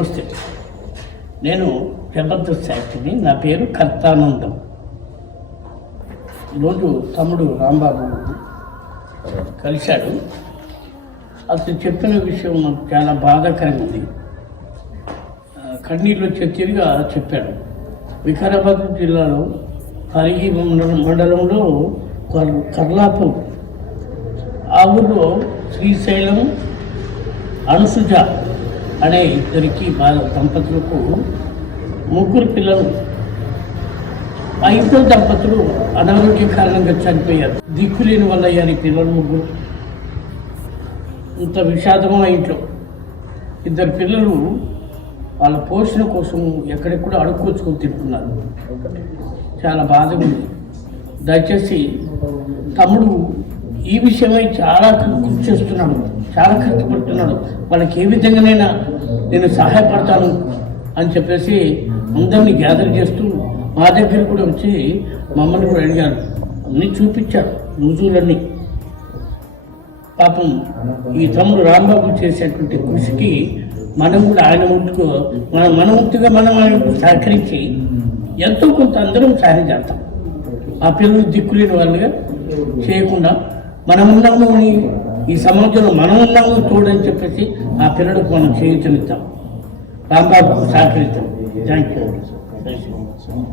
నమస్తే, నేను జబర్దస్త్ యాక్టర్ని. నా పేరు కర్తానందం. ఈరోజు తమ్ముడు రాంబాబు కలిశాడు. అసలు చెప్పిన విషయం నాకు చాలా బాధాకరంగా ఉంది. కన్నీళ్ళు వచ్చే తీరుగా చెప్పాడు. వికారాబాద్ జిల్లాలో పరిగి మండలంలో కర్లాపూర్, ఆ ఊళ్ళో శ్రీశైలం అనుసుజ అనే ఇద్దరికి దంపతులకు ముగ్గురు పిల్లలు. ఆ ఇద్దరు దంపతులు అనారోగ్య కారణంగా చనిపోయారు. దిక్కులేని వల్ల అయ్యారు ఈ పిల్లలు ముగ్గురు. ఇంత విషాదమా ఇంట్లో. ఇద్దరు పిల్లలు వాళ్ళ పోషణ కోసం ఎక్కడెక్కడ అడుక్కొచ్చుకొని తింటున్నారు. చాలా బాధగా ఉంది. దయచేసి తమ్ముడు ఈ విషయమై చాలా కృషి చేస్తున్నాడు, చాలా కష్టపడుతున్నాడు. వాళ్ళకి ఏ విధంగానైనా నేను సహాయపడతాను అని చెప్పేసి అందరినీ గ్యాదర్ చేస్తూ మా దగ్గర కూడా వచ్చి మమ్మల్ని కూడా అడిగారు. అన్నీ చూపించాడు, రుజువులన్నీ. పాపం ఈ తమ్ముడు రాంబాబు చేసేటువంటి కృషికి మనం కూడా ఆయన మనవంతుగా మనం ఆయనకు సహకరించి ఎంతో కొంత అందరం సహాయం చేస్తాం. ఆ పిల్లలు దిక్కులేని వాళ్ళుగా చేయకుండా మనం ఉన్నాము అని, ఈ సమాజంలో మనం ఉన్నాము చూడని చెప్పేసి ఆ పిల్లలకు మనం చేయించనిద్దాం, రాంబాబుకు సహకరిద్దాం. Thank you.